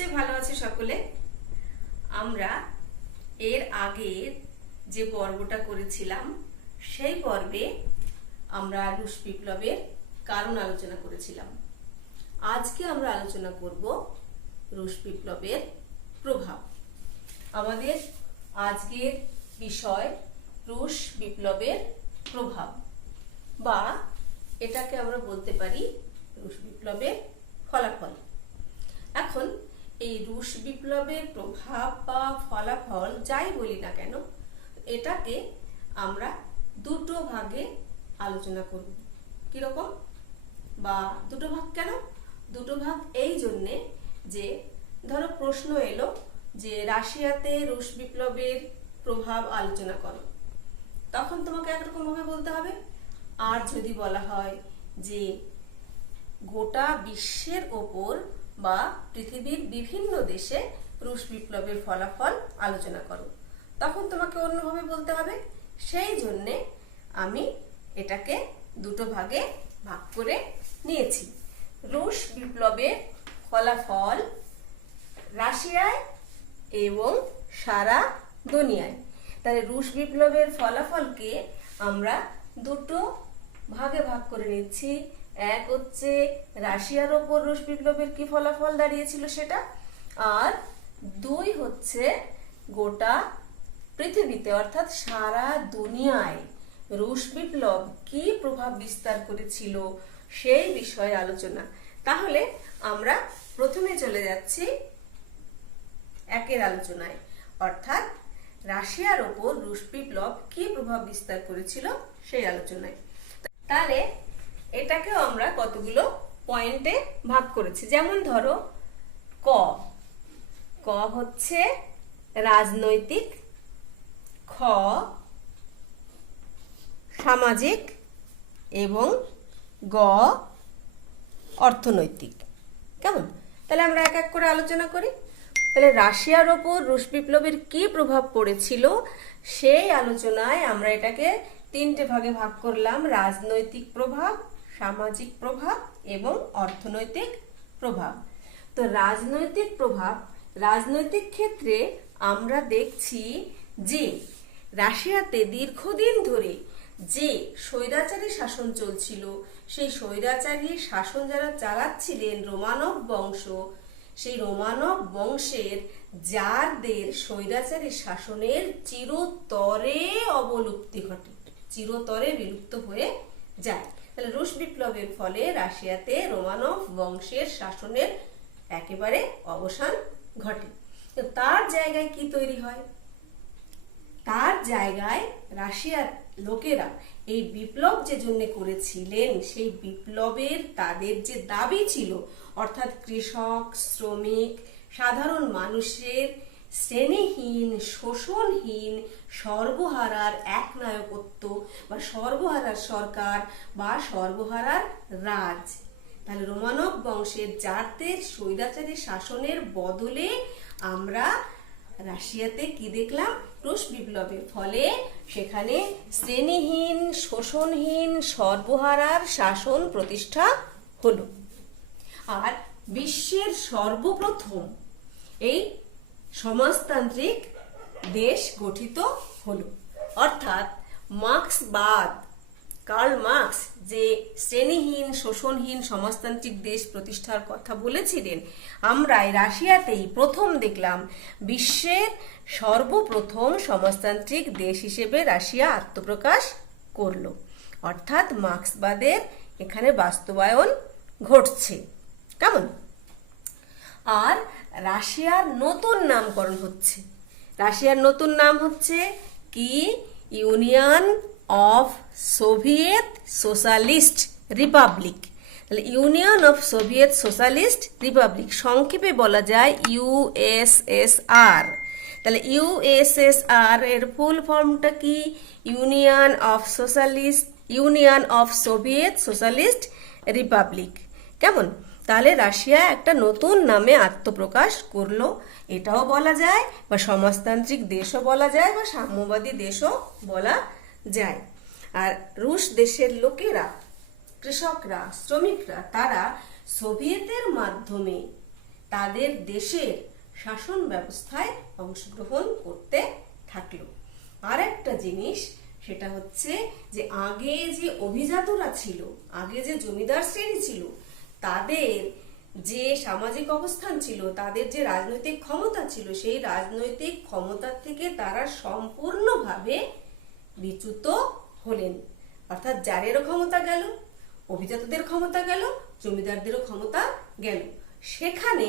নিশ্চয়ই ভালো আছি সকলে। আমরা এর আগে যে পর্বটা করেছিলাম সেই পর্বে আমরা রুশ বিপ্লবের কারণ আলোচনা করেছিলাম। আজকে আমরা আলোচনা করব রুশ বিপ্লবের প্রভাব। আমাদের আজকের বিষয় রুশ বিপ্লবের প্রভাব, বা এটাকে আমরা বলতে পারি রুশ বিপ্লবের ফলাফল। এখন এই রুশ বিপ্লবের প্রভাব বা ফলাফল যাই বলি না কেন, এটাকে আমরা দুটো ভাগে আলোচনা করব। কিরকম, বা দুটো ভাগ কেন? দুটো ভাগ এই জন্যে যে ধরো প্রশ্ন এলো যে রাশিয়াতে রুশ বিপ্লবের প্রভাব আলোচনা করো, তখন তোমাকে একরকম ভাবে বলতে হবে। আর যদি বলা হয় যে গোটা বিশ্বের ওপর বা পৃথিবীর বিভিন্ন দেশে রুশ বিপ্লবের ফলাফল আলোচনা করো, তখন তোমাকে অন্যভাবে বলতে হবে। সেই জন্যে আমি এটাকে দুটো ভাগে ভাগ করে নিয়েছি। রুশ বিপ্লবের ফলাফল রাশিয়ায় এবং সারা দুনিয়ায়। তাহলে রুশ বিপ্লবের ফলাফলকে আমরা দুটো ভাগে ভাগ করে নিচ্ছি। এক হচ্ছে রাশিয়ার ওপর রুশ বিপ্লবের কি ফলাফল দাঁড়িয়েছিল সেটা, আর দুই হচ্ছে গোটা পৃথিবীতে অর্থাৎ সারা দুনিয়ায় রুশ বিপ্লব কি প্রভাব বিস্তার করেছিল সেই বিষয়ে আলোচনা। তাহলে আমরা প্রথমে চলে যাচ্ছি একের আলোচনায়, অর্থাৎ রাশিয়ার ওপর রুশ বিপ্লব কি প্রভাব বিস্তার করেছিল সেই আলোচনায়। তাহলে এটাকেও আমরা কতগুলো পয়েন্টে ভাগ করেছি। যেমন ধরো ক ক হচ্ছে রাজনৈতিক, খ সামাজিক এবং গ অর্থনৈতিক। কেমন? তাহলে আমরা এক এক করে আলোচনা করি। তাহলে রাশিয়ার ওপর রুশ বিপ্লবের কি প্রভাব পড়েছিল সেই আলোচনায় আমরা এটাকে তিনটে ভাগে ভাগ করলাম: রাজনৈতিক প্রভাব, সামাজিক প্রভাব এবং অর্থনৈতিক প্রভাব। তো রাজনৈতিক প্রভাব, রাজনৈতিক ক্ষেত্রে আমরা দেখছি যে রাশিয়াতে দীর্ঘদিন ধরে যে স্বৈরাচারী শাসন চলছিল, সেই স্বৈরাচারী শাসন যারা চালাচ্ছিলেন রোমানভ বংশ, সেই রোমানভ বংশের জারদের স্বৈরাচারী শাসনের চিরতরে অবলুপ্তি ঘটে, চিরতরে বিলুপ্ত হয়ে যায়। তাহলে রুশ বিপ্লবের ফলে রাশিয়াতে রোমানভ বংশের শাসনের একেবারে অবসান ঘটে। তো তার জায়গায় কি তৈরি হয়? তার জায়গায় রাশিয়ার লোকেরা এই বিপ্লব যে জন্য করেছিলেন, সেই বিপ্লবের তাদের যে দাবি ছিল, অর্থাৎ কৃষক, শ্রমিক, সাধারণ মানুষের শ্রেণীহীন, শোষণহীন, সর্বহারার একনায়কত্ব বা সর্বহারার সরকার বা সর্বহারার রাজ। তাহলে রোমানভ বংশের জারদের স্বৈরাচারী শাসনের বদলে আমরা রাশিয়াতে কি দেখলাম? রুশ বিপ্লবের ফলে সেখানে শ্রেণীহীন, শোষণহীন, সর্বহারার শাসন প্রতিষ্ঠা হলো। আর বিশ্বের সর্বপ্রথম এই সমাজতান্ত্রিক দেশ গঠিত হলো। অর্থাৎ মার্ক্সবাদ, কার্ল মার্ক্স যে শ্রেণীহীন, শোষণহীন সমাজতান্ত্রিক দেশ প্রতিষ্ঠার কথা বলেছিলেন, আমরা রাশিয়াতেই প্রথম দেখলাম বিশ্বের সর্বপ্রথম সমাজতান্ত্রিক দেশ হিসেবে রাশিয়া আত্মপ্রকাশ করলো। অর্থাৎ মার্ক্সবাদের এখানে বাস্তবায়ন ঘটছে। কেমন? আর রাশিয়ার নতুন নামকরণ হচ্ছে। রাশিয়ার নতুন নাম হচ্ছে কি? Union of Soviet Socialist Republic. তাহলে Union of Soviet Socialist Republic, সংক্ষেপে বলা যায় ইউএসএসআর। তাহলে ইউএসএসআর এর ফুল ফর্মটা কি? Union of Soviet Socialist Republic. কেমন? তাহলে রাশিয়া একটা নতুন নামে আত্মপ্রকাশ করলো, এটাও বলা যায়, বা সমাজতান্ত্রিক দেশও বলা যায়, বা সাম্যবাদী দেশও বলা যায়। আর রুশ দেশের লোকেরা, কৃষকরা, শ্রমিকরা, তারা সোভিয়েতের মাধ্যমে তাদের দেশের শাসন ব্যবস্থায় অংশগ্রহণ করতে থাকলো। আর একটা জিনিস, সেটা হচ্ছে যে আগে যে অভিজাতরা ছিল, আগে যে জমিদার শ্রেণী ছিল, তাদের যে সামাজিক অবস্থান ছিল, তাদের যে রাজনৈতিক ক্ষমতা ছিল, সেই রাজনৈতিক ক্ষমতা থেকে তারা সম্পূর্ণভাবে বিচ্যুত হলেন। অর্থাৎ জারেরও ক্ষমতা গেল, অভিজাতদের ক্ষমতা গেল, জমিদারদেরও ক্ষমতা গেল। সেখানে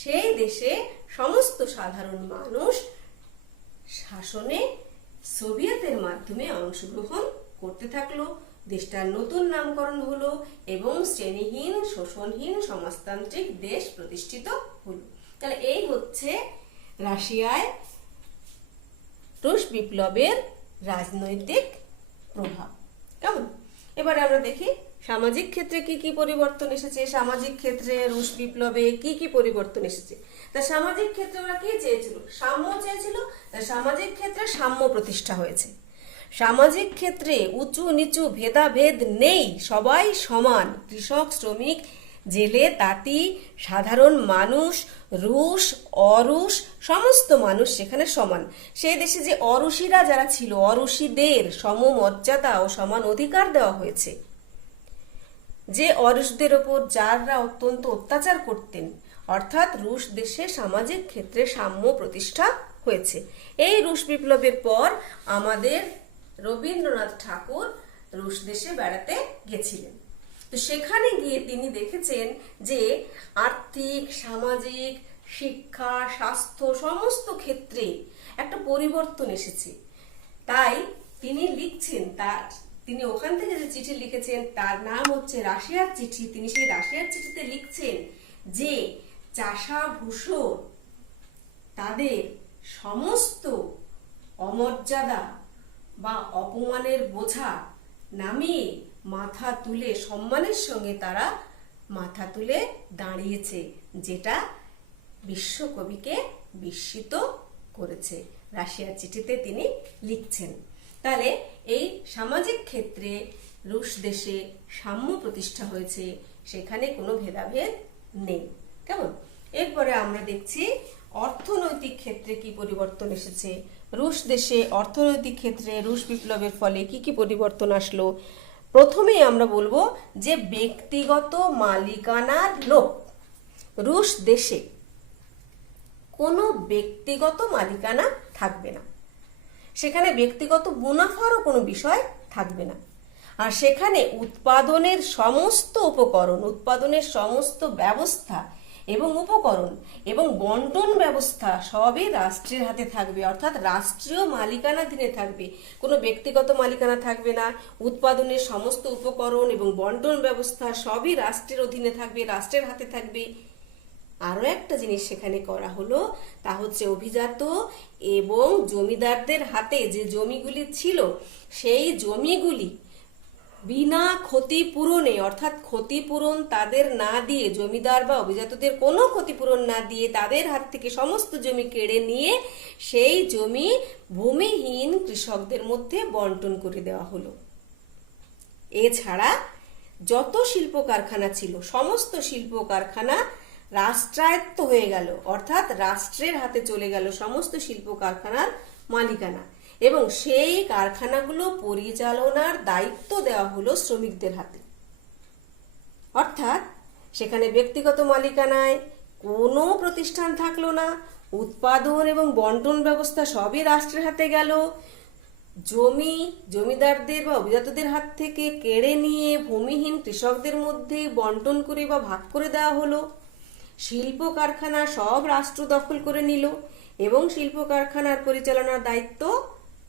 সেই দেশে সমস্ত সাধারণ মানুষ শাসনে সোভিয়েতের মাধ্যমে অংশগ্রহণ করতে থাকলো। দেশটার নতুন নামকরণ হলো এবং শ্রেণীহীন, শোষণহীন, সমাজতান্ত্রিক দেশ প্রতিষ্ঠিত হলো। তাহলে এই হচ্ছে রাশিয়ায় রুশ বিপ্লবের রাজনৈতিক প্রভাব। কেমন? এবারে আমরা দেখি সামাজিক ক্ষেত্রে কি কি পরিবর্তন এসেছে। সামাজিক ক্ষেত্রে রুশ বিপ্লবে কি কি পরিবর্তন এসেছে। তা সামাজিক ক্ষেত্রে ওরা কি চেয়েছিল? সাম্য চেয়েছিল। তা সামাজিক ক্ষেত্রে সাম্য প্রতিষ্ঠা হয়েছে। সামাজিক ক্ষেত্রে উঁচু নিচু ভেদাভেদ নেই, সবাই সমান। কৃষক, শ্রমিক, জেলে, তাঁতি, সাধারণ মানুষ, রুশ, অরুশ, সমস্ত মানুষ সেখানে সমান। সেই দেশে যে অরুষীরা যারা ছিল, অরুষীদের সমমর্যাদা ও সমান অধিকার দেওয়া হয়েছে। যে অরুষদের ওপর জাররা অত্যন্ত অত্যাচার করতেন, অর্থাৎ রুশ দেশে সামাজিক ক্ষেত্রে সাম্য প্রতিষ্ঠা হয়েছে। এই রুশ বিপ্লবের পর আমাদের রবীন্দ্রনাথ ঠাকুর রুশ দেশে বেড়াতে গেছিলেন। তো সেখানে গিয়ে তিনি দেখেছেন যে আর্থিক, সামাজিক, শিক্ষা, স্বাস্থ্য সমস্ত ক্ষেত্রে একটা পরিবর্তন এসেছে। তাই তিনি লিখছেন, তিনি ওখান থেকে যে চিঠি লিখেছেন তার নাম হচ্ছে রাশিয়ার চিঠি। তিনি সেই রাশিয়ার চিঠিতে লিখছেন যে চাষাভূষো তাদের সমস্ত অমর্যাদা বা অপমানের বোঝা নামিয়ে মাথা তুলে সম্মানের সঙ্গে তারা মাথা তুলে দাঁড়িয়েছে, যেটা বিশ্বকবিকে বিস্মিত করেছে। রাশিয়ার চিঠিতে তিনি লিখছেন। তাহলে এই সামাজিক ক্ষেত্রে রুশ দেশে সাম্য প্রতিষ্ঠা হয়েছে, সেখানে কোনো ভেদাভেদ নেই। কেমন? এরপরে আমরা দেখছি অর্থনৈতিক ক্ষেত্রে কি পরিবর্তন এসেছে। রুশ দেশে অর্থনৈতিক ক্ষেত্রে রুশ বিপ্লবের ফলে কি কি পরিবর্তন আসলো। প্রথমেই আমরা বলবো যে ব্যক্তিগত মালিকানার লোভ। রুশ দেশে কোনো ব্যক্তিগত মালিকানা থাকবে না, সেখানে ব্যক্তিগত মুনাফারও কোনো বিষয় থাকবে না। আর সেখানে উৎপাদনের সমস্ত উপকরণ, উৎপাদনের সমস্ত ব্যবস্থা এবং উপকরণ এবং বন্টন ব্যবস্থা সবই রাষ্ট্রের হাতে থাকবে, অর্থাৎ রাষ্ট্রীয় মালিকানাধীনে থাকবে। কোনো ব্যক্তিগত মালিকানা থাকবে না। উৎপাদনের সমস্ত উপকরণ এবং বন্টন ব্যবস্থা সবই রাষ্ট্রের অধীনে থাকবে, রাষ্ট্রের হাতে থাকবে। আরো একটা জিনিস সেখানে করা হলো, তা হচ্ছে অভিজাত এবং জমিদারদের হাতে যে জমিগুলি ছিল, সেই জমিগুলি বিনা ক্ষতিপূরণে, অর্থাৎ ক্ষতিপূরণ তাদের না দিয়ে, জমিদার বা অভিজাতদের কোনো ক্ষতিপূরণ না দিয়ে তাদের হাত থেকে সমস্ত জমি কেড়ে নিয়ে সেই জমি ভূমিহীন কৃষকদের মধ্যে বন্টন করে দেওয়া হলো। এছাড়া যত শিল্প কারখানা ছিল, সমস্ত শিল্প কারখানা রাষ্ট্রায়ত্ত হয়ে গেল, অর্থাৎ রাষ্ট্রের হাতে চলে গেল সমস্ত শিল্প কারখানার মালিকানা, এবং সেই কারখানাগুলো পরিচালনার দায়িত্ব দেওয়া হলো শ্রমিকদের হাতে। অর্থাৎ সেখানে ব্যক্তিগত মালিকানায় কোনো প্রতিষ্ঠান থাকলো না, উৎপাদন এবং বন্টন ব্যবস্থা সবই রাষ্ট্রের হাতে গেল। জমি জমিদারদের বা অভিজাতদের হাত থেকে কেড়ে নিয়ে ভূমিহীন কৃষকদের মধ্যে বন্টন করে বা ভাগ করে দেওয়া হলো। শিল্প কারখানা সব রাষ্ট্র দখল করে নিল এবং শিল্প কারখানার পরিচালনার দায়িত্ব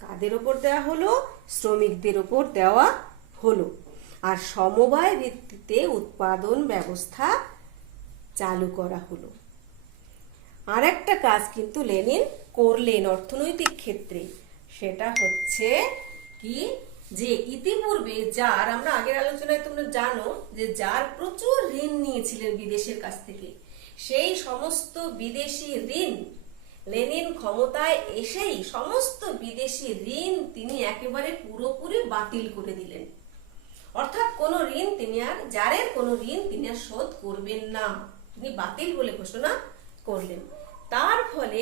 কাদের ওপর দেওয়া হলো? শ্রমিকদের ওপর দেওয়া হলো। আর সমবায় ভিত্তিতে উৎপাদন ব্যবস্থা চালু করা হলো। আর একটা কাজ কিন্তু লেনিন করলেন অর্থনৈতিক ক্ষেত্রে, সেটা হচ্ছে কি, যে ইতিপূর্বে জার, আমরা আগের আলোচনায় তোমরা জানো যে জার প্রচুর ঋণ নিয়েছিলেন বিদেশের কাছ থেকে। সেই সমস্ত বিদেশি ঋণ লেনিন ক্ষমতায় এসেই সমস্ত বিদেশি ঋণ তিনি একেবারে পুরোপুরি বাতিল করে দিলেন। অর্থাৎ কোনো ঋণ তিনি আর, জারের কোনো ঋণ তিনি আর শোধ করবেন না। তিনি বাতিল বলে ঘোষণা করলেন। তার ফলে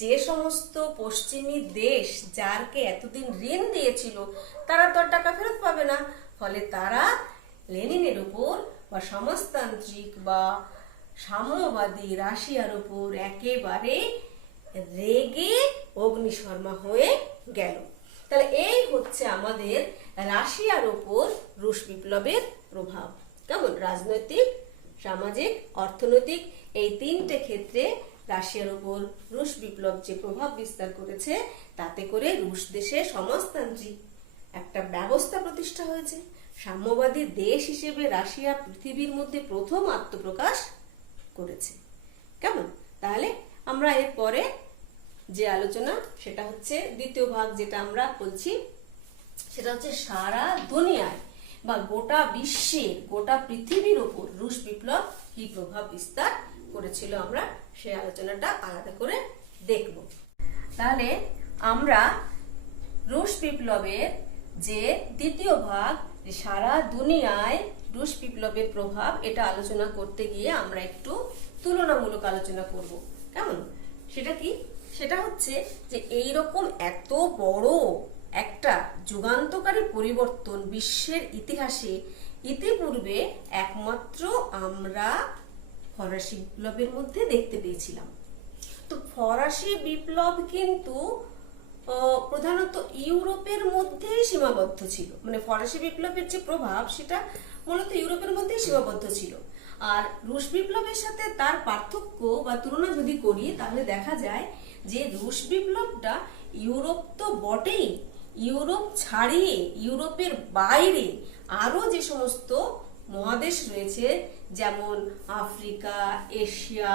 যে সমস্ত পশ্চিমী দেশ জারকে এতদিন ঋণ দিয়েছিল তারা তো আর টাকা ফেরত পাবে না, ফলে তারা লেনিনের উপর বা সমাজতান্ত্রিক বা সাম্যবাদী রাশিয়ার উপর একেবারে রেগে অগ্নিশর্মা হয়ে গেল। তাহলে এই হচ্ছে আমাদের রাশিয়ার উপর রুশ বিপ্লবের প্রভাব। কেমন? রাজনৈতিক, সামাজিক, অর্থনৈতিক এই তিনটে ক্ষেত্রে রাশিয়ার উপর রুশ বিপ্লব যে প্রভাব বিস্তার করেছে, তাতে করে রুশ দেশে সমাজতান্ত্রিক একটা ব্যবস্থা প্রতিষ্ঠা হয়েছে। সাম্যবাদী দেশ হিসেবে রাশিয়া পৃথিবীর মধ্যে প্রথম আত্মপ্রকাশ করেছে। কেমন? তাহলে আমরা এরপরে যে আলোচনা সেটা হচ্ছে দ্বিতীয় ভাগ, যেটা আমরা বলছি সেটা হচ্ছে সারা দুনিয়ায় বা গোটা বিশ্বের, গোটা পৃথিবীর উপর রুশ বিপ্লব কি প্রভাব বিস্তার করেছিল, আমরা সেই আলোচনাটা আলাদা করে দেখব। তাহলে আমরা রুশ বিপ্লবের যে দ্বিতীয় ভাগ, সারা দুনিয়ায় রুশ বিপ্লবের প্রভাব, এটা আলোচনা করতে গিয়ে আমরা একটু তুলনামূলক আলোচনা করব। কেমন? সেটা কি? সেটা হচ্ছে যে এইরকম এত বড় একটা যুগান্তকারী পরিবর্তন বিশ্বের ইতিহাসে ইতিপূর্বে একমাত্র আমরা ফরাসি বিপ্লবের মধ্যে দেখতে পেয়েছিলাম। তো ফরাসি বিপ্লব কিন্তু প্রধানত ইউরোপের মধ্যেই সীমাবদ্ধ ছিল, মানে ফরাসি বিপ্লবের যে প্রভাব সেটা মূলত ইউরোপের মধ্যেই সীমাবদ্ধ ছিল। আর রুশ বিপ্লবের সাথে তার পার্থক্য বা তুলনা যদি করি, তাহলে দেখা যায় যে রুশ বিপ্লবটা ইউরোপ তো বটেই, ইউরোপ ছাড়িয়ে ইউরোপের বাইরে আরো যে সমস্ত মহাদেশ রয়েছে, যেমন আফ্রিকা, এশিয়া,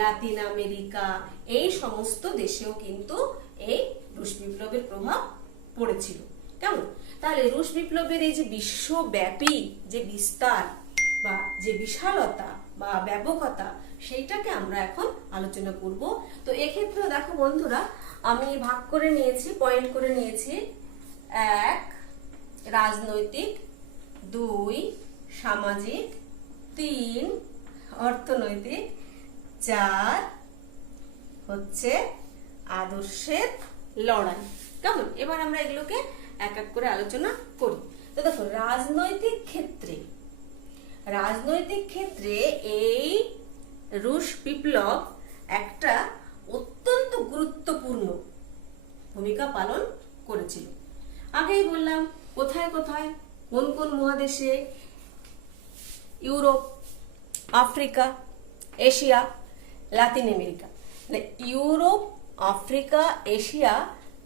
লাতিন আমেরিকা, এই সমস্ত দেশেও কিন্তু এই রুশ বিপ্লবের প্রভাব পড়েছিল। কেমন? তাহলে রুশ বিপ্লবের এই যে বিশ্বব্যাপী যে বিস্তার বা যে বিশালতা বা ব্যাপকতা, সেইটাকে আমরা এখন আলোচনা করব। তো এক্ষেত্রে দেখো বন্ধুরা, আমি ভাগ করে নিয়েছি, পয়েন্ট করে নিয়েছি। 1 রাজনৈতিক, 2 সামাজিক, 3 অর্থনৈতিক, 4 হচ্ছে আদর্শের লড়াই। কেমন? এবার আমরা এগুলোকে এক এক করে আলোচনা করি। তো দেখো, রাজনৈতিক ক্ষেত্রে এই রুশ বিপ্লব একটা অত্যন্ত গুরুত্বপূর্ণ ভূমিকা পালন করেছিল। আগেই বললাম কোথায় কোথায়, কোন কোন মহাদেশে, Europe, Africa, Asia, Latin America. Europe, Africa, Asia,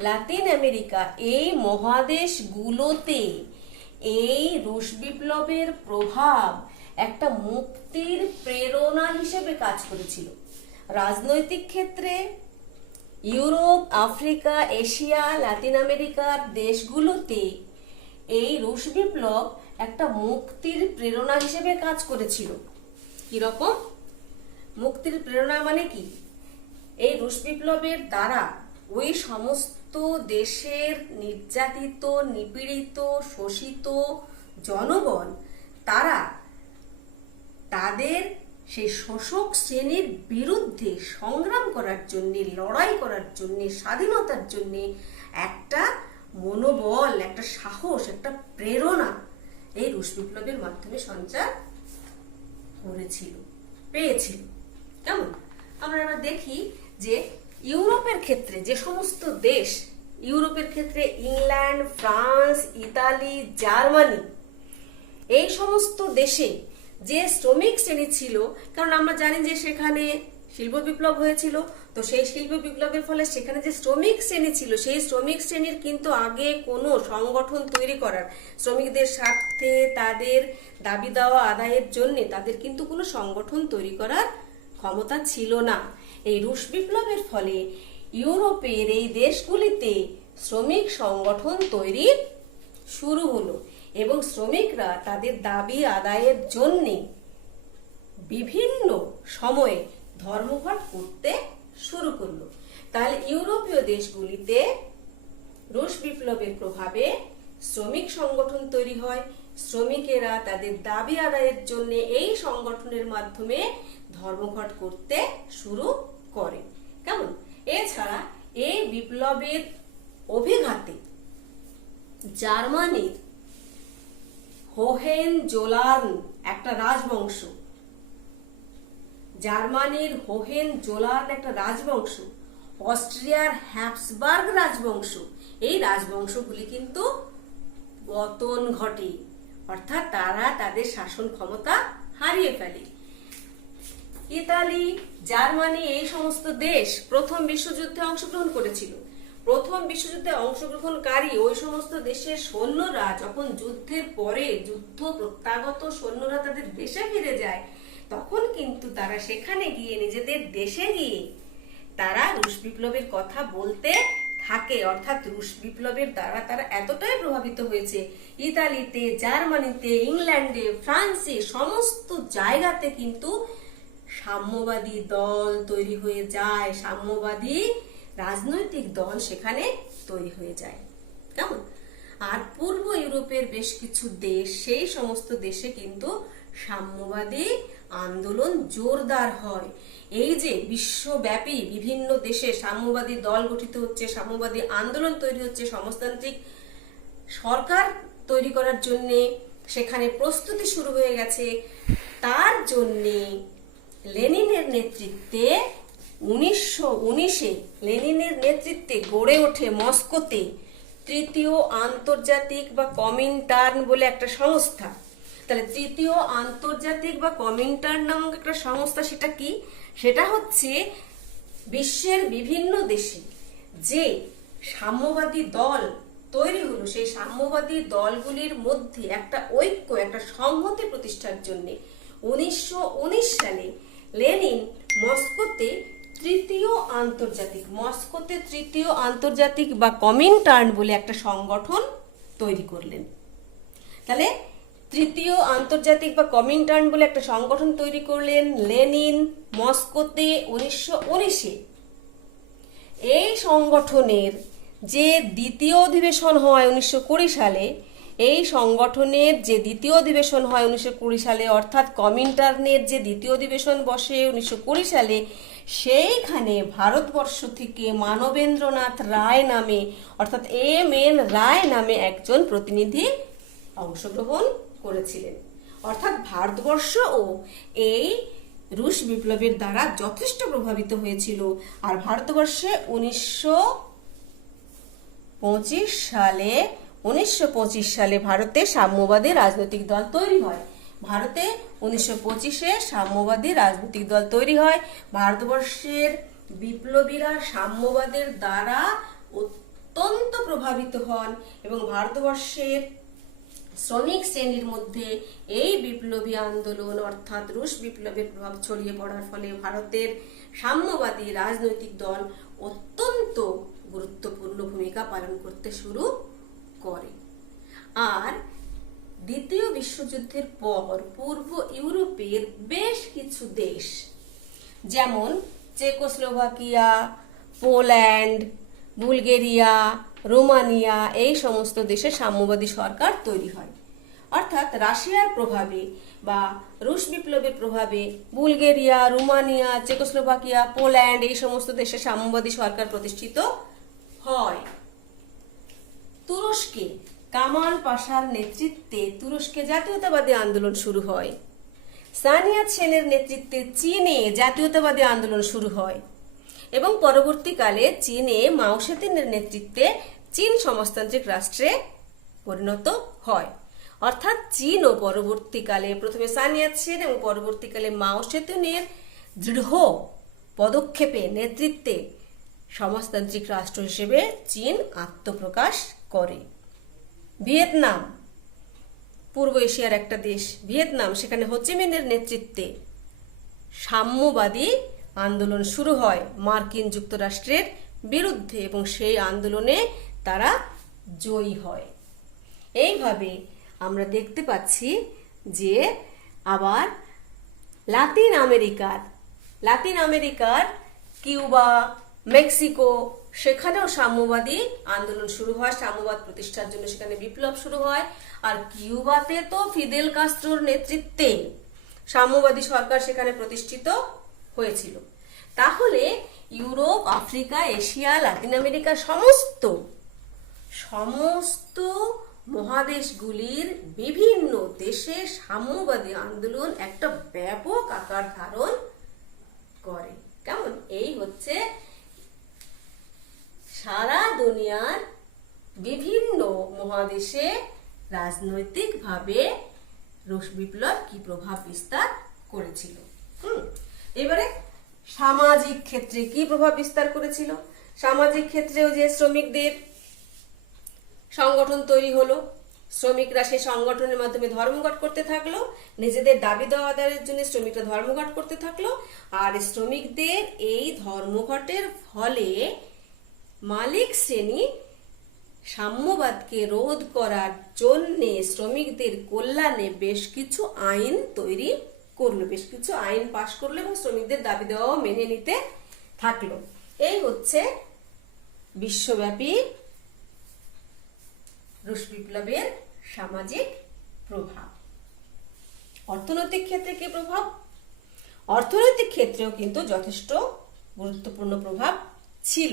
Latin America এই মহাদেশগুলোতে এই রুশ বিপ্লবের প্রভাব একটা মুক্তির প্রেরণা হিসেবে কাজ করেছিল। রাজনৈতিক ক্ষেত্রে ইউরোপ, আফ্রিকা, এশিয়া, লাতিন আমেরিকার দেশগুলোতে এই রুশ বিপ্লব একটা মুক্তির প্রেরণা হিসেবে কাজ করেছিল। কিরকম মুক্তির প্রেরণা? মানে কি? এই রুশ বিপ্লবের দ্বারা ওই সমস্ত দেশের নির্যাতিত, নিপীড়িত, শোষিত জনগণ, তারা তাদের সেই শোষক শ্রেণীর বিরুদ্ধে সংগ্রাম করার জন্য, লড়াই করার জন্য, স্বাধীনতার জন্য একটা মনোবল, একটা সাহস, একটা প্রেরণা এই রুশ বিপ্লবের মাধ্যমে সঞ্চার পেয়েছিল। কেমন? আমরা এবার দেখি যে ইউরোপের ক্ষেত্রে যে সমস্ত দেশ, ইউরোপের ক্ষেত্রে ইংল্যান্ড, ফ্রান্স, ইতালি, জার্মানি, এই সমস্ত দেশে যে শ্রমিক শ্রেণী ছিল, কারণ আমরা জানি যে সেখানে শিল্প বিপ্লব হয়েছিল, তো সেই শিল্প বিপ্লবের ফলে সেখানে যে শ্রমিক শ্রেণী ছিল, সেই শ্রমিক শ্রেণীর কিন্তু আগে কোনো সংগঠন তৈরি করার, শ্রমিকদের স্বার্থে তাদের দাবি দেওয়া আদায়ের জন্য তাদের কিন্তু কোনো সংগঠন তৈরি করার ক্ষমতা ছিল না। এই রুশ বিপ্লবের ফলে ইউরোপের এই দেশগুলিতে শ্রমিক সংগঠন তৈরি শুরু হলো এবং শ্রমিকরা তাদের দাবি আদায়ের জন্য বিভিন্ন সময়ে ধর্মঘট করতে শুরু করলো। তাহলে ইউরোপীয় দেশগুলিতে রুশ বিপ্লবের প্রভাবে শ্রমিক সংগঠন তৈরি হয় শ্রমিকেরা তাদের দাবি আদায়ের জন্য এই সংগঠনের মাধ্যমে ধর্মঘট করতে শুরু করে। কেমন? এছাড়া এই বিপ্লবের অভিঘাতে জার্মানির হোহেনজোলার্ন একটা রাজবংশ, জার্মানির হোহেনজোলার্ন একটা রাজবংশ, অস্ট্রিয়ার হ্যাবসবার্গ রাজবংশ, এই রাজবংশগুলি কিন্তু পতন ঘটে, অর্থাৎ তারা তাদের শাসন ক্ষমতা হারিয়ে ফেলে। ইতালি, জার্মানি এই সমস্ত দেশ প্রথম বিশ্বযুদ্ধে অংশগ্রহণ করেছিল। প্রথম বিশ্বযুদ্ধে অংশগ্রহণকারী ওই সমস্ত দেশের সৈন্যরা যখন যুদ্ধের পরে যুদ্ধ প্রত্যাগত সৈন্যরা তাদের দেশে ফিরে যায়, তখন কিন্তু তারা সেখানে গিয়ে নিজেদের দেশে গিয়ে তারা রুশ বিপ্লবের কথা বলতে থাকে, অর্থাৎ রুশ বিপ্লবের দ্বারা তারা এতটাই প্রভাবিত হয়েছে, ইতালিতে, জার্মানিতে, ইংল্যান্ডে, ফ্রান্সে সমস্ত জায়গাতে কিন্তু সাম্যবাদী দল তৈরি হয়ে যায়, সাম্যবাদী রাজনৈতিক দল সেখানে তৈরি হয়ে যায়। কেমন? আর পূর্ব ইউরোপের বেশ কিছু দেশ, সেই সমস্ত দেশে কিন্তু সাম্যবাদী আন্দোলন জোরদার হয়। এই যে বিশ্বব্যাপী বিভিন্ন দেশে সাম্যবাদী দল গঠিত হচ্ছে, সাম্যবাদী আন্দোলন তৈরি হচ্ছে, সমাজতান্ত্রিক সরকার তৈরি করার জন্য সেখানে প্রস্তুতি শুরু হয়ে গেছে, তার জন্যে লেনিনের নেতৃত্বে 1919-এ লেনিনের নেতৃত্বে গড়ে ওঠে মস্কোতে তৃতীয় আন্তর্জাতিক বা কমিনটার্ন বলে একটা সংস্থা। তাহলে তৃতীয় আন্তর্জাতিক বা কমিনটার্ন নামক একটা সংস্থা, সেটা কি? সেটা হচ্ছে বিশ্বের বিভিন্ন দেশে যে সাম্যবাদী দল তৈরি হলো, সেই সাম্যবাদী দলগুলির মধ্যে একটা ঐক্য, একটা সংহতি প্রতিষ্ঠার জন্য 1919 সালে লেনিন মস্কোতে তৃতীয় আন্তর্জাতিক বা কমিনটার্ন বলে একটা সংগঠন তৈরি করলেন। তাহলে তৃতীয় আন্তর্জাতিক বা কমিনটার্ন বলে একটা সংগঠন তৈরি করলেন লেনিন মস্কোতে 1919-এ। এই সংগঠনের যে দ্বিতীয় অধিবেশন হয় 1920 সালে, এই সংগঠনের যে দ্বিতীয় অধিবেশন হয় 1920 সালে, অর্থাৎ কমিনটার্নের যে দ্বিতীয় অধিবেশন বসে 1920 সালে, সেইখানে ভারতবর্ষ থেকে মানবেন্দ্রনাথ রায় নামে, অর্থাৎ এম.এন. রায় নামে একজন প্রতিনিধি অংশগ্রহণ করেছিলেন। অর্থাৎ ভারতবর্ষও এই রুশ বিপ্লবের দ্বারা যথেষ্ট প্রভাবিত হয়েছিল। আর ভারতবর্ষে 1925 সালে ভারতে সাম্যবাদী রাজনৈতিক দল তৈরি হয়। ভারতে 1925-এ সাম্যবাদী রাজনৈতিক দল তৈরি হয়। ভারতবর্ষের বিপ্লবীরা সাম্যবাদের দ্বারা অত্যন্ত প্রভাবিত হন এবং ভারতবর্ষের শ্রমিক শ্রেণীর মধ্যে এই বিপ্লবী আন্দোলন অর্থাৎ রুশ বিপ্লবের প্রভাব ছড়িয়ে পড়ার ফলে ভারতের সাম্যবাদী রাজনৈতিক দল অত্যন্ত গুরুত্বপূর্ণ ভূমিকা পালন করতে শুরু করে। আর দ্বিতীয় বিশ্বযুদ্ধের পর পূর্ব ইউরোপের বেশ কিছু দেশ, যেমন চেকোস্লোভাকিয়া, পোল্যান্ড, বুলগেরিয়া, রোমানিয়া, এই সমস্ত দেশে সাম্যবাদী সরকার তৈরি হয়। অর্থাৎ রাশিয়ার প্রভাবে বা রুশ বিপ্লবের প্রভাবে বুলগেরিয়া, রোমানিয়া, চেকোস্লোভাকিয়া, পোল্যান্ড এই সমস্ত দেশে সাম্যবাদী সরকার প্রতিষ্ঠিত হয়। তুরস্কে কামাল পাশার নেতৃত্বে তুরস্কে জাতীয়তাবাদী আন্দোলন শুরু হয়। সানিয়াত সেনের নেতৃত্বে চীনে জাতীয়তাবাদী আন্দোলন শুরু হয় এবং পরবর্তীকালে চীনে মাও সেতুংয়ের নেতৃত্বে চীন সমাজতান্ত্রিক রাষ্ট্রে পরিণত হয়। অর্থাৎ চীনও পরবর্তীকালে প্রথমে সানিয়াত সেন এবং পরবর্তীকালে মাও সেতুংয়ের দৃঢ় পদক্ষেপে নেতৃত্বে সমাজতান্ত্রিক রাষ্ট্র হিসেবে চীন আত্মপ্রকাশ করে। ভিয়েতনাম, পূর্ব এশিয়ার একটা দেশ ভিয়েতনাম, সেখানে হো চি মিনের নেতৃত্বে সাম্যবাদী আন্দোলন শুরু হয় মার্কিন যুক্তরাষ্ট্রের বিরুদ্ধে এবং সেই আন্দোলনে তারা জয়ী হয়। এইভাবে আমরা দেখতে পাচ্ছি যে আবার লাতিন আমেরিকার কিউবা, মেক্সিকো, সেখানেও সাম্যবাদী আন্দোলন শুরু হয়, সাম্যবাদ প্রতিষ্ঠার জন্য সেখানে বিপ্লব শুরু হয়। আর কিউবাতে তো ফিদেল কাস্ত্রোর নেতৃত্বে সাম্যবাদী সরকার সেখানে প্রতিষ্ঠিত হয়েছিল। তাহলে Europe, Africa, Asia, Latin America সমস্ত মহাদেশগুলির বিভিন্ন দেশে সাম্যবাদী আন্দোলন একটা ব্যাপক আকার ধারণ করে। কেমন? এই হচ্ছে সারা দুনিয়ার বিভিন্ন মহাদেশে রাজনৈতিকভাবে রুশ বিপ্লব কি প্রভাব বিস্তার করেছিল। এবারে সামাজিক ক্ষেত্রে কি প্রভাব বিস্তার করেছিল? সামাজিক ক্ষেত্রেও যে শ্রমিকদের সংগঠন তৈরি হলো, শ্রমিকরা সেই সংগঠনের মাধ্যমে ধর্মঘট করতে থাকলো, নিজেদের দাবি দেওয়া আদায়ের জন্য শ্রমিকরা ধর্মঘট করতে থাকলো। আর শ্রমিকদের এই ধর্মঘটের ফলে মালিক শ্রেণী সাম্যবাদকে রোধ করার জন্যে শ্রমিকদের কল্যাণে বেশ কিছু আইন তৈরি করলো, বেশ কিছু আইন পাশ করলো এবং শ্রমিকদের দাবি দেওয়াও মেনে নিতে থাকলো। এই হচ্ছে বিশ্বব্যাপী রুশ বিপ্লবের সামাজিক প্রভাব। অর্থনৈতিক ক্ষেত্রে কি প্রভাব? অর্থনৈতিক ক্ষেত্রেও কিন্তু যথেষ্ট গুরুত্বপূর্ণ প্রভাব ছিল।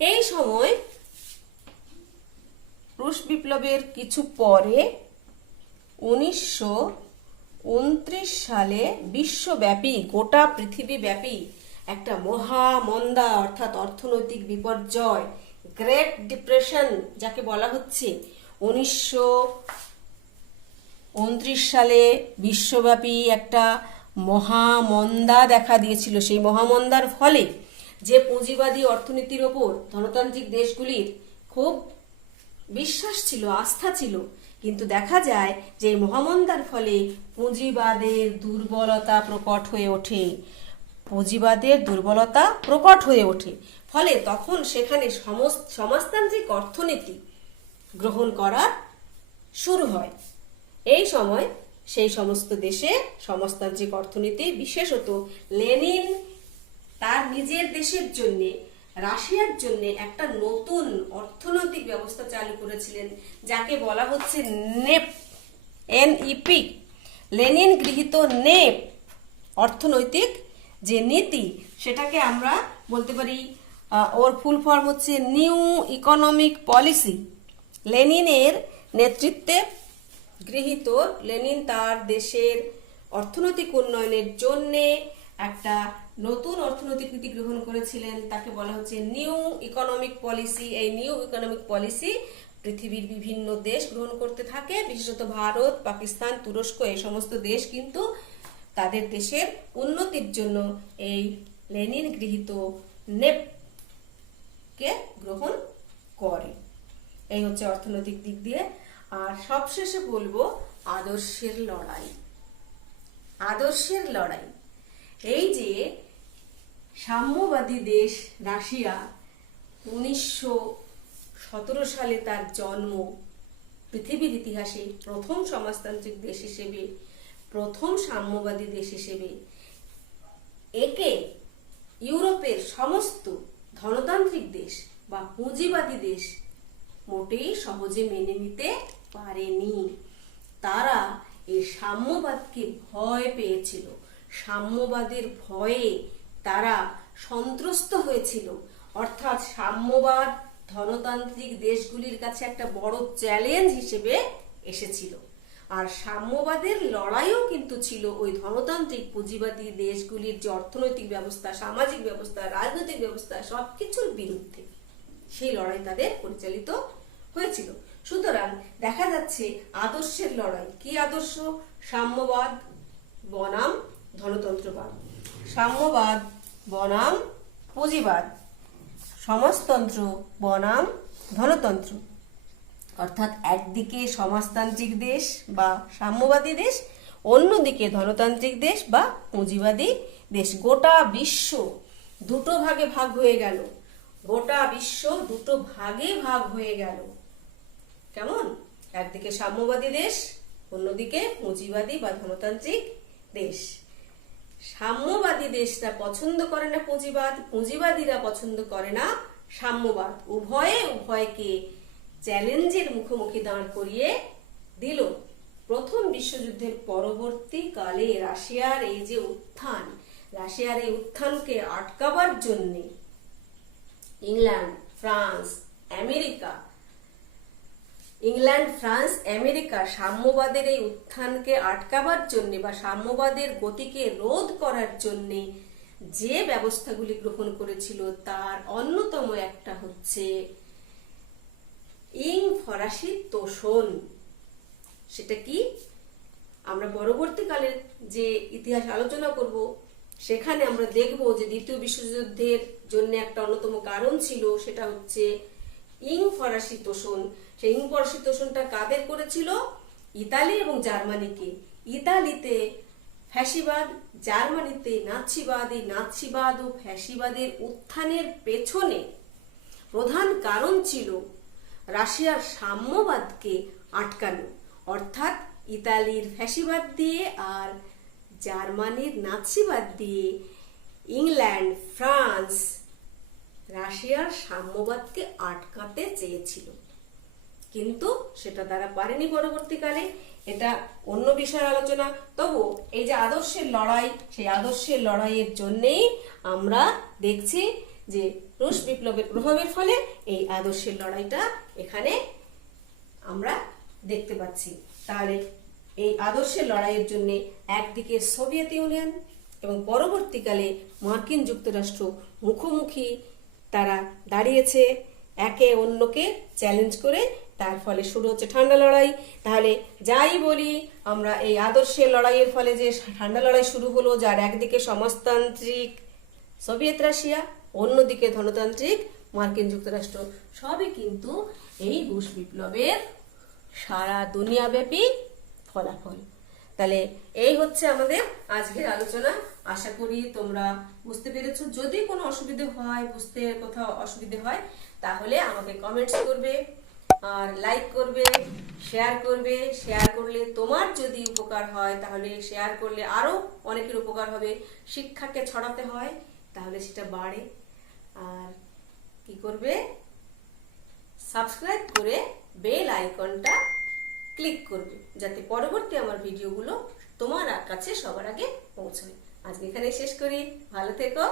এই সময় রুশ বিপ্লবের কিছু পরে 1929 সালে বিশ্বব্যাপী, গোটা পৃথিবীব্যাপী একটা মহামন্দা অর্থাৎ অর্থনৈতিক বিপর্যয়, গ্রেট ডিপ্রেশন যাকে বলা হচ্ছে, 1929 সালে বিশ্বব্যাপী একটা মহামন্দা দেখা দিয়েছিল। সেই মহামন্দার ফলে যে পুঁজিবাদী অর্থনীতির ওপর ধনতান্ত্রিক দেশগুলির খুব বিশ্বাস ছিল, আস্থা ছিল, কিন্তু দেখা যায় যে মহামন্দার ফলে পুঁজিবাদের দুর্বলতা প্রকট হয়ে ওঠে, পুঁজিবাদের দুর্বলতা প্রকট হয়ে ওঠে। ফলে তখন সেখানে সমাজতান্ত্রিক অর্থনীতি গ্রহণ করা শুরু হয়। এই সময় সেই সমস্ত দেশে সমাজতান্ত্রিক অর্থনীতি, বিশেষত লেনিন তার নিজের দেশের জন্য, রাশিয়ার জন্য একটা নতুন অর্থনৈতিক ব্যবস্থা চালু করেছিলেন, যাকে বলা হচ্ছে নেপ, NEP। লেনিন গৃহীত নেপ অর্থনৈতিক যে নীতি, সেটাকে আমরা বলতে পারি, ওর ফুল ফর্ম হচ্ছে নিউ ইকোনমিক পলিসি। লেনিনের নেতৃত্বে গৃহীত, লেনিন তার দেশের অর্থনৈতিক উন্নয়নের জন্যে একটা নতুন অর্থনৈতিক নীতি গ্রহণ করেছিলেন, তাকে বলা হচ্ছে নিউ ইকোনমিক পলিসি। এই নিউ ইকোনমিক পলিসি পৃথিবীর বিভিন্ন দেশ গ্রহণ করতে থাকে, বিশেষত ভারত, পাকিস্তান, তুরস্ক, এই সমস্ত দেশ কিন্তু তাদের দেশের উন্নতির জন্য এই লেনিন গৃহীত নেপকে গ্রহণ করে। এই হচ্ছে অর্থনৈতিক দিক দিয়ে। আর সবশেষে বলবো আদর্শের লড়াই। আদর্শের লড়াই, এই যে সাম্যবাদী দেশ রাশিয়া, 1917 সালে তার জন্ম, পৃথিবীর ইতিহাসে প্রথম সমাজতান্ত্রিক দেশ হিসেবে, প্রথম সাম্যবাদী দেশ হিসেবে, একে ইউরোপের সমস্ত ধনতান্ত্রিক দেশ বা পুঁজিবাদী দেশ মোটেই সহজে মেনে নিতে পারেনি। তারা এই সাম্যবাদকে ভয় পেয়েছিল, সাম্যবাদের ভয়ে তারা সন্ত্রস্ত হয়েছিল। অর্থাৎ সাম্যবাদ ধনতান্ত্রিক দেশগুলির কাছে একটা বড় চ্যালেঞ্জ হিসেবে এসেছিল। আর সাম্যবাদের লড়াইও কিন্তু ছিল ওই ধনতান্ত্রিক পুঁজিবাদী দেশগুলির যে অর্থনৈতিক ব্যবস্থা, সামাজিক ব্যবস্থা, রাজনৈতিক ব্যবস্থা, সবকিছুর বিরুদ্ধে সেই লড়াই তাদের পরিচালিত হয়েছিল। সুতরাং দেখা যাচ্ছে আদর্শের লড়াই। কি আদর্শ? সাম্যবাদ বনাম ধনতন্ত্রবাদ, সাম্যবাদ বনাম পুঁজিবাদ, সমাজতন্ত্র বনাম ধনতন্ত্র। অর্থাৎ একদিকে সমাজতান্ত্রিক দেশ বা সাম্যবাদী দেশ, অন্যদিকে ধনতান্ত্রিক দেশ বা পুঁজিবাদী দেশ। গোটা বিশ্ব দুটো ভাগে ভাগ হয়ে গেল, গোটা বিশ্ব দুটো ভাগে ভাগ হয়ে গেল। কেমন? একদিকে সাম্যবাদী দেশ, অন্যদিকে পুঁজিবাদী বা ধনতান্ত্রিক দেশ। সাম্যবাদী দেশটা পছন্দ করে না পুঁজিবাদ, পুঁজিবাদীরা পছন্দ করে না সাম্যবাদ উভয়কে চ্যালেঞ্জের মুখোমুখি দাঁড় করিয়ে দিল। প্রথম বিশ্বযুদ্ধের পরবর্তীকালে রাশিয়ার এই যে উত্থান, রাশিয়ার এই উত্থানকে আটকাবার জন্যে ইংল্যান্ড, ফ্রান্স, আমেরিকা সাম্যবাদের এই উত্থানকে আটকাবার জন্য বা সাম্যবাদের গতিকে রোধ করার জন্য যে ব্যবস্থাগুলি গ্রহণ করেছিল তার অন্যতম একটা হচ্ছে ফরাসি তোষণ। সেটা কি আমরা পরবর্তীকালে যে ইতিহাস আলোচনা করব সেখানে আমরা দেখব যে দ্বিতীয় বিশ্বযুদ্ধের জন্য একটা অন্যতম কারণ ছিল, সেটা হচ্ছে ফরাসি তোষণ। সেই ফরাসি তোষণটা কাদের করেছিল? ইতালি এবং জার্মানিকে। ইতালিতে ফ্যাসিবাদ, জার্মানিতে নাৎসিবাদ। এই নাৎসিবাদ ও ফ্যাসিবাদের উত্থানের পেছনে প্রধান কারণ ছিল রাশিয়ার সাম্যবাদকে আটকানো, অর্থাৎ ইতালির ফ্যাসিবাদ দিয়ে আর জার্মানির নাৎসিবাদ দিয়ে ইংল্যান্ড, ফ্রান্স রাশিয়ার সাম্যবাদকে আটকাতে চেয়েছিল, কিন্তু সেটা তারা পারেনি পরবর্তীকালে। এটা অন্য বিষয়ের আলোচনা। তবু এই যে আদর্শের লড়াই, সেই আদর্শের লড়াইয়ের জন্যেই আমরা দেখছি যে রুশ বিপ্লবের প্রভাবের ফলে এই আদর্শের লড়াইটা এখানে আমরা দেখতে পাচ্ছি। তাহলে এই আদর্শের লড়াইয়ের জন্য একদিকে সোভিয়েত ইউনিয়ন এবং পরবর্তীকালে মার্কিন যুক্তরাষ্ট্র মুখোমুখি তারা দাঁড়িয়েছে একে অন্যকে চ্যালেঞ্জ করে। তার ফলে শুরু হচ্ছে ঠান্ডা লড়াই। তাহলে যাই বলি আমরা, এই আদর্শের লড়াইয়ের ফলে যে ঠান্ডা লড়াই শুরু হলো, যার একদিকে সমাজতান্ত্রিক সোভিয়েত রাশিয়া, অন্যদিকে ধনতান্ত্রিক মার্কিন যুক্তরাষ্ট্র, সবই কিন্তু এই রুশ বিপ্লবের সারা দুনিয়াব্যাপী ফলাফল। তাহলে এই হচ্ছে আমাদের আজকের আলোচনা। আশা করি তোমরা বুঝতে পেরেছো। যদি কোনো অসুবিধে হয়, বুঝতে কোথাও অসুবিধে হয়, তাহলে আমাকে কমেন্টস করবে আর লাইক করবে, শেয়ার করবে। শেয়ার করলে তোমার যদি উপকার হয় তাহলে শেয়ার করলে আরো অনেকের উপকার হবে। শিক্ষাকে ছড়াতে হয়, তাহলে সেটা বাড়ে। আর কি করবে? সাবস্ক্রাইব করে বেল আইকনটা ক্লিক করবে, যাতে পরবর্তী আমার ভিডিওগুলো তোমার কাছে সবার আগে পৌঁছায়। আজকে এখানে শেষ করি। ভালো থেকো।